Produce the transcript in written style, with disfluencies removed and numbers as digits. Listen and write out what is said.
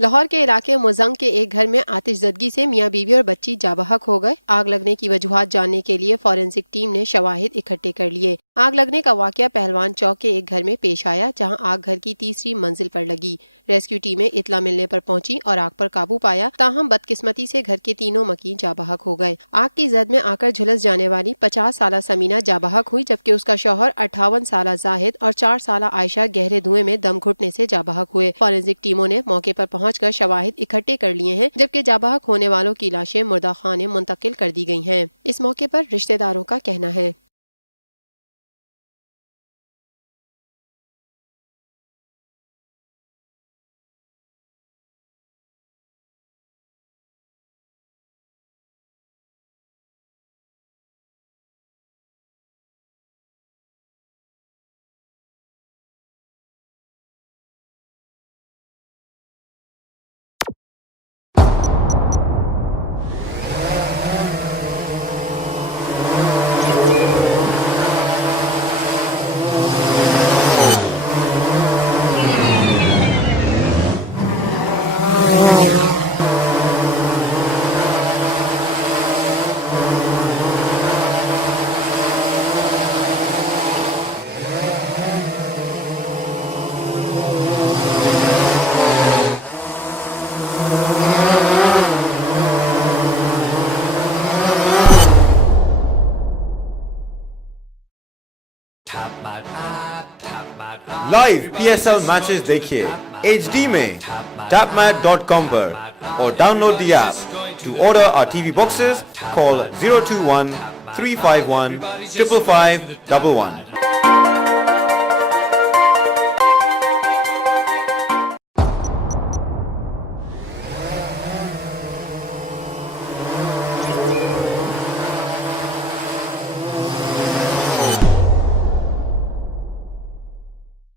लाहौर के इलाके मुजंग के एक घर में आतिशज़दगी से मियां बीवी और बच्ची जाबहक हो गए। आग लगने की वजूहात जानने के लिए फॉरेंसिक टीम ने शवाहिद इकट्ठे कर लिए। आग लगने का वाकया पहलवान चौक के एक घर में पेश आया, जहां आग घर की तीसरी मंजिल पर लगी। रेस्क्यू टीमें इतला मिलने पर पहुंची और आग पर काबू पाया। ताहम बदकिस्मती से घर के तीनों मकीन जाबहक हो गए। आग की जद में आकर झुलस जाने वाली 50 साला समीना जाबहक हुई, जबकि उसका शौहर 58 साला जाहिद और 4 साला आयशा गहरे धुएं में दम घुटने से जाबहक हुए। फॉरेंसिक टीमों ने मौके पर पहुंचकर शवाहिद इकट्ठे कर लिए हैं, जबकि जाबहक होने वालों की लाशें मुर्दा खाने मुंतकिल कर दी गई हैं। इस मौके पर रिश्तेदारों का कहना है। लाइव PSL मैचेस देखिए HD में tapmat.com पर और download the app. To order our TV boxes, call 021 351 55511.